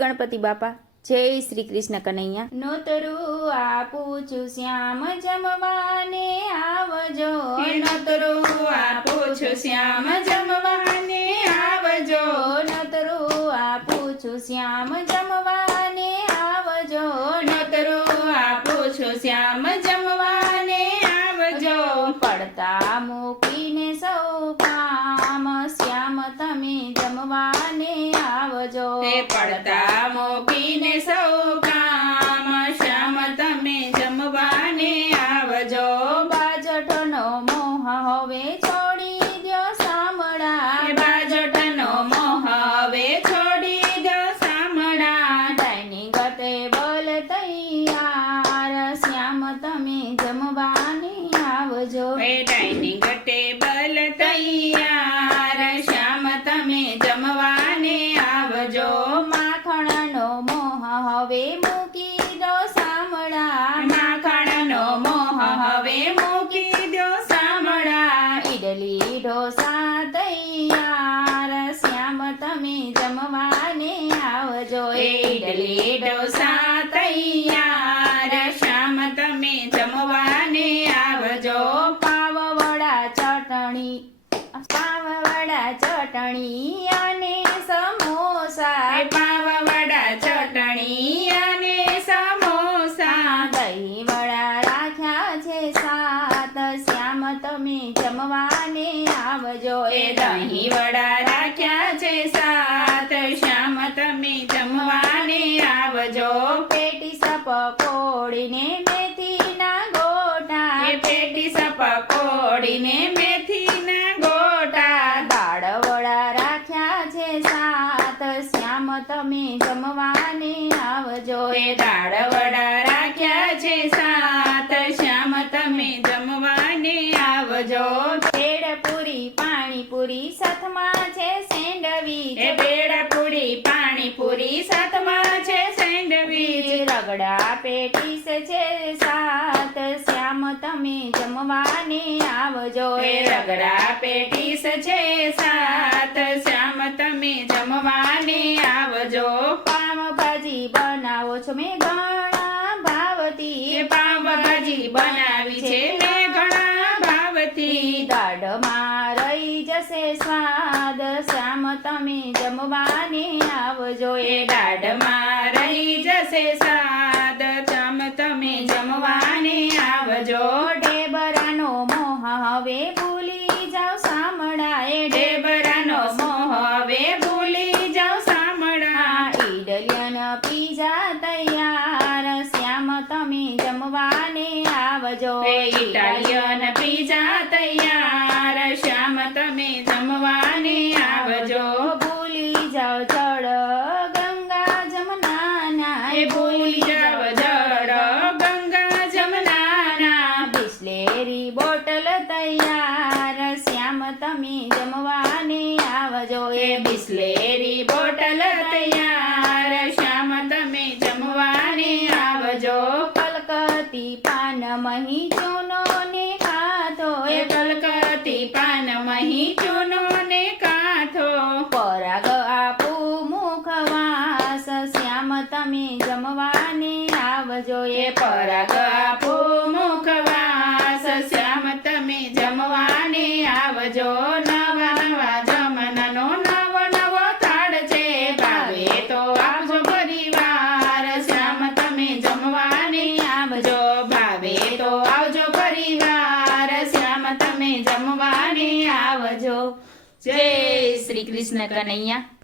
ગણપતિ બાપા. જય શ્રી કૃષ્ણ કનૈયા. નોતરું આપું છું શ્યામ જમવાને આવજો. નોતરું આપું છું શ્યામ જમવાને આવજો. નોતરું આપું છું શ્યામ જમવાને આવજો. નોતરું આપું છું શ્યામ જમવાને આવજો. પડતા મૂકીને સૌ કામ શ્યામ તમે જમવાને આવજો. પડતા મૂકીને સૌ કામ શ્યામ તમે જમવાને આવજો. બાજટનો મોહ હવે છોડી દ્યો સામડા. બાજટનો મોહ હવે છોડી દો સામડા. ડાઇનિંગ ટેબલ તૈયાર શ્યામ તમે જમવાને આવજો. ડાઇનિંગ ટેબલ તૈયાર શ્યામ તમે જમવાને આવજો. માખણનો મોહ હવે મૂકી દો સામડા. માખણનો મોહ હવે મૂકી દો સામડા. ઈડલી ઢોસા તૈયાર શ્યામ તમે જમવાને આવજો. ઈડલી ઢોસા તૈયાર શ્યામ તમે જમવાને આવજો. પાવવડા ચટણી અને સમોસા. પાવવડા ચટણી અને સમોસા. દહીં વડા રાખ્યા છે સાત શ્યામ તમે જમવાને આવજો. દહીં વડા રાખ્યા છે સાત શ્યામ તમે જમવાને આવજો. પેટીસ પકોડીને મેથીના ગોટા. પેટીસ પકોડીને મેથીના ગોટા. દાળ વડા રાખ્યા છે સાત શ્યામ તમે જમવાને આવજો. દાળ વડા રાખ્યા છે સાત શ્યામ તમે જમવાને આવજો. ભેળપુરી પાણીપુરી સાથમાં છે સેન્ડવીચ. ભેળપુરી પાણીપુરી સાથમાં છે સેન્ડવીચ. રગડા પેટીસ છે સાત શ્યામ તમે જમવાને આવજો. રગડા પેટીસ છે સાત શ્યામ તમે જમવાને આવજો. પાવભાજી બનાવો છો મેં ઘણા ભાવતી. પાવભાજી બનાવી છે મેં ઘણા ભાવથી. દાઢમાં રહી જશે સ્વાદ શ્યામ તમે જમવાને આવજો. દાઢમાં રહી જશે સ્વાદ શ્યામ તમે જમવાને આવજો. ઢેબરાનો મોહ હવે ભૂલી જાવ સામડા. ઢેબરાનો મોહ હવે ભૂલી જાવ સામડા. ઈડલિયન પીઝા તૈયાર શ્યામ તમે જમવાને આવજો. ઇટાલિયન પીઝા તૈયાર શ્યામ તમે જમવાને આવજો. ભૂલી જાવ જળ ગંગા જમનાના. ભૂલી જાવ જળ ગંગા જમનાના. બિસ્લેરી બોટલ તૈયાર શ્યામ તમે જમવાને આવજો. બિસ્લેરી બોટલ તૈયાર શ્યામ તમે જમવાને આવજો. કલકતી પાન મહી ચૂનો ને કાથો. કલકતી પાન મહી ચૂનો ને કાથો. પરાગ આપું મુખવાસ શ્યામ તમે જમવાને આવજો. પરાગ આપો મુખવાસ શ્યામ તમે જમવાને આવજો. નવા નવા જમનાનો નવો નવો થાળ છે. ભાવે તો આવજો પરિવાર શ્યામ તમે જમવાને આવજો. ભાવે તો આવજો પરિવાર શ્યામ તમે જમવાને આવજો. જય શ્રી કૃષ્ણ કનૈયા.